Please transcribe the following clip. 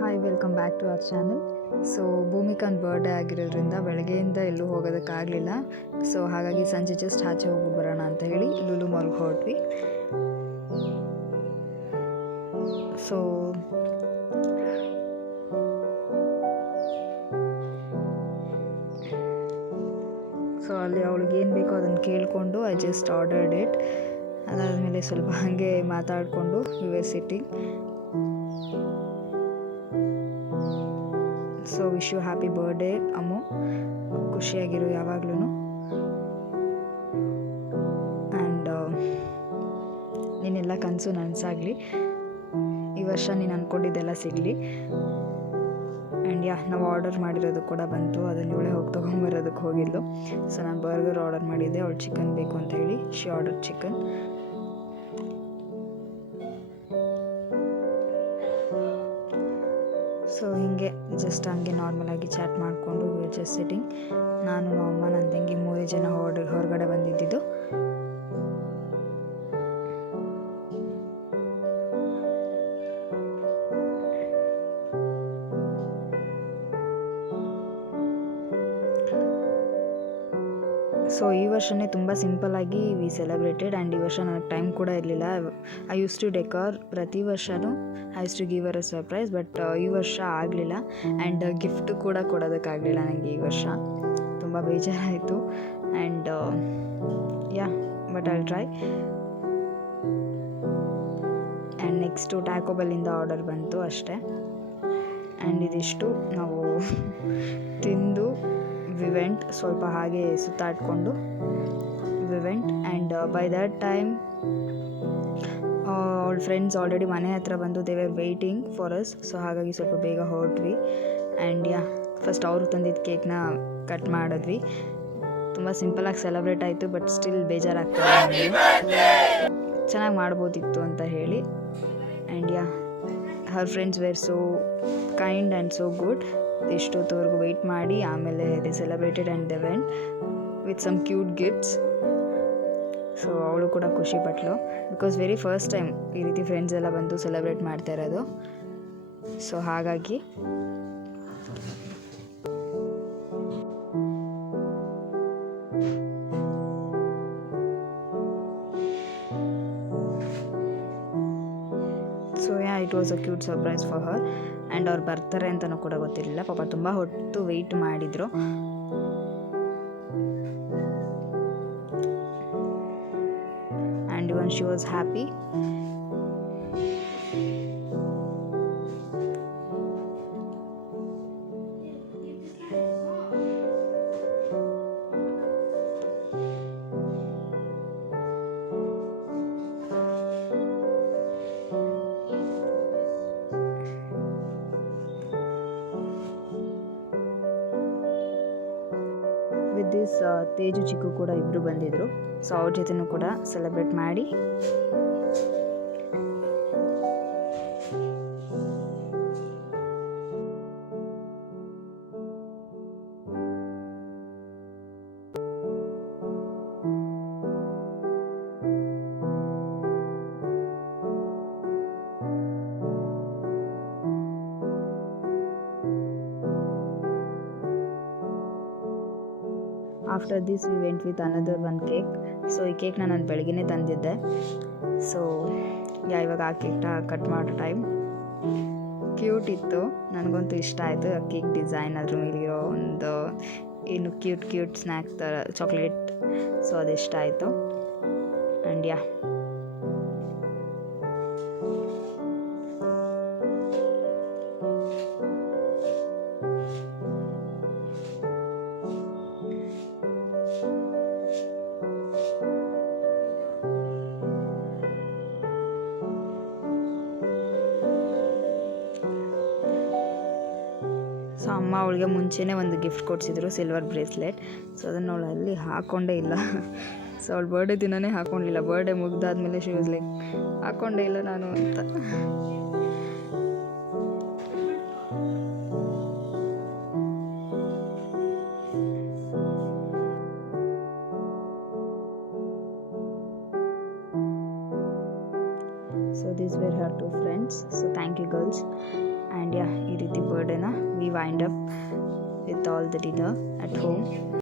Hi, welcome back to our channel. So ಭೂಮಿಕಾನ್ birthday ಆಗಿರೋದ್ರಿಂದ ಬೆಳಗ್ಗೆಯಿಂದ ಎಲ್ಲೂ ಹೋಗೋದಕ್ಕಾಗಲಿಲ್ಲ. ಸೊ ಹಾಗಾಗಿ ಸಂಜೆ ಜಸ್ಟ್ ಆಚೆ ಹೋಗಿ ಬರೋಣ ಅಂತ ಹೇಳಿ ಲುಲು ಮಾಲ್ಗೆ ಹೊರಟ್ವಿ. ಸೊ ಅಲ್ಲಿ ಅವಳಿಗೆ ಏನು ಬೇಕೋ ಅದನ್ನು ಕೇಳಿಕೊಂಡು ಐ ಜಸ್ಟ್ ಆರ್ಡರ್ಡ್ ಇಟ್. ಅದಾದಮೇಲೆ ಸ್ವಲ್ಪ ಹಾಗೆ ಮಾತಾಡಿಕೊಂಡು we were sitting. So wish you happy birthday Ammu, ಖುಷಿಯಾಗಿರು ಯಾವಾಗ್ಲೂ. ಆ್ಯಂಡ್ ನೀನೆಲ್ಲ ಕನಸು ನನಸಾಗಲಿ, ಈ ವರ್ಷ ನೀನು ಅಂದ್ಕೊಂಡಿದ್ದೆಲ್ಲ ಸಿಗಲಿ. ಆ್ಯಂಡ್ ನಾವು ಆರ್ಡರ್ ಮಾಡಿರೋದು ಕೂಡ ಬಂತು, ಅದನ್ನು ಇವಳೇ ಹೋಗಿ ತೊಗೊಂಬರೋದಕ್ಕೆ ಹೋಗಿದ್ದು. ಸೊ ನಾನು ಬರ್ಗರ್ ಆರ್ಡರ್ ಮಾಡಿದ್ದೆ, ಅವಳು ಚಿಕನ್ ಬೇಕು ಅಂತ ಹೇಳಿ ಶಿ ಆರ್ಡರ್ ಚಿಕನ್. ಸೊ ಹೀಗೆ ಜಸ್ಟ್ ಹಂಗೆ ನಾರ್ಮಲಾಗಿ ಚಾಟ್ ಮಾಡಿಕೊಂಡು ಜಸ್ಟ್ ಸಿಟ್ಟಿಂಗ್. ನಾನು ಅಮ್ಮ ನನ್ನ ತಂಗಿ 3 ಜನ ಹೊರಗಡೆ ಬಂದಿದ್ದು. ಸೊ ಈ ವರ್ಷವೇ ತುಂಬ ಸಿಂಪಲ್ಲಾಗಿ ವಿ ಸೆಲೆಬ್ರೇಟೆಡ್. ಆ್ಯಂಡ್ ಈ ವರ್ಷ ನನಗೆ ಟೈಮ್ ಕೂಡ ಇರಲಿಲ್ಲ. ಐ ಯೂಸ್ ಟು ಡೆಕೋರ್ ಪ್ರತಿ ವರ್ಷವೂ I use to give her a surprise, but ಈ ವರ್ಷ ಆಗಲಿಲ್ಲ. ಆ್ಯಂಡ್ ಗಿಫ್ಟ್ ಕೂಡ ಕೊಡೋದಕ್ಕಾಗಲಿಲ್ಲ ನನಗೆ ಈ ವರ್ಷ. ತುಂಬ ಬೇಜಾರಾಯಿತು. And but I will try. And next ಟ್ಯಾಕೋಬೆಲ್ಲಿಂದ ಆರ್ಡರ್ ಬಂತು ಅಷ್ಟೇ. ಆ್ಯಂಡ್ ಇದಿಷ್ಟು ನಾವು ತಿಂದು ವಿವೆಂಟ್ ಸ್ವಲ್ಪ ಹಾಗೆ ಸುತ್ತಾಡಿಕೊಂಡು we went. And by that time ಅವಳ ಫ್ರೆಂಡ್ಸ್ ಆಲ್ರೆಡಿ ಮನೆ ಹತ್ರ ಬಂದು they were waiting for us. So ಹಾಗಾಗಿ ಸ್ವಲ್ಪ ಬೇಗ ಹೊರಟ್ವಿ. ಆ್ಯಂಡ್ ಫಸ್ಟ್ ಅವರು ತಂದಿದ್ದ ಕೇಕ್ನ ಕಟ್ ಮಾಡಿದ್ವಿ. ತುಂಬ ಸಿಂಪಲಾಗಿ ಸೆಲೆಬ್ರೇಟ್ ಆಯಿತು, ಬಟ್ ಸ್ಟಿಲ್ ಬೇಜಾರಾಗ್ತದೆ ನನಗೆ, ಚೆನ್ನಾಗಿ ಮಾಡ್ಬೋದಿತ್ತು ಅಂತ ಹೇಳಿ. And her friends were so kind and so good. ಇಷ್ಟೊತ್ತವರೆಗೂ ವೆಯ್ಟ್ ಮಾಡಿ ಆಮೇಲೆ they celebrated and they went with some cute gifts. So ಅವಳು ಕೂಡ ಖುಷಿ ಪಟ್ಲು, ಬಿಕಾಸ್ ವೆರಿ ಫಸ್ಟ್ ಟೈಮ್ ಈ ರೀತಿ ಫ್ರೆಂಡ್ಸ್ ಎಲ್ಲ ಬಂದು ಸೆಲೆಬ್ರೇಟ್ ಮಾಡ್ತಾ ಇರೋದು. ಸೊ ಹಾಗಾಗಿ it was a cute surprise for her. And ಅವ್ರು ಬರ್ತಾರೆ ಅಂತಲೂ ಕೂಡ ಗೊತ್ತಿರಲಿಲ್ಲ. ಪಾಪ ತುಂಬ ಹೊತ್ತು ವೆಯ್ಟ್ ಮಾಡಿದರು. And even she was happy. With this Teju Chikku ಕೂಡ ಇಬ್ಬರು ಬಂದಿದ್ದರು. ಸೊ ಅವ್ರ ಜೊತೆನೂ ಕೂಡ ಸೆಲೆಬ್ರೇಟ್ ಮಾಡಿ after this we went with another one cake. So ಈ ಕೇಕ್ನ ನಾನು ಬೆಳಗ್ಗೆನೇ ತಂದಿದ್ದೆ. ಸೊ ಇವಾಗ ಆ ಕೇಕ್ನ ಕಟ್ ಮಾಡೋ ಟೈಮ್. ಕ್ಯೂಟ್ ಇತ್ತು, ನನಗಂತೂ ಇಷ್ಟ ಆಯಿತು ಆ ಕೇಕ್ ಡಿಸೈನ್, ಅದ್ರ ಮೇಲಿರೋ ಒಂದು ಏನು ಕ್ಯೂಟ್ ಸ್ನ್ಯಾಕ್ ಥರ ಚಾಕ್ಲೇಟ್. ಸೊ ಅದಿಷ್ಟ ಆಯಿತು. ಆ್ಯಂಡ್ ಸೊ ಅಮ್ಮ ಅವಳಿಗೆ ಮುಂಚೆನೇ ಒಂದು ಗಿಫ್ಟ್ ಕೊಡಿಸಿದ್ರು, ಸಿಲ್ವರ್ ಬ್ರೇಸ್ಲೆಟ್. ಸೊ ಅದನ್ನು ಅವಳು ಅಲ್ಲಿ ಹಾಕ್ಕೊಂಡೇ ಇಲ್ಲ. ಸೊ ಅವಳು ಬರ್ಡೇ ದಿನವೇ ಹಾಕ್ಕೊಂಡಿಲ್ಲ. ಬರ್ಡೇ ಮುಗ್ದಾದ್ಮೇಲೆ ಶಿ ವಾಸ್ ಲೈಕ್ ಹಾಕ್ಕೊಂಡೇ ಇಲ್ಲ ನಾನು ಅಂತ. So these were her two friends. So thank you girls. And yeah ಈ ರೀತಿ ಬರ್ಡೇನ we wind up with all the dinner at home.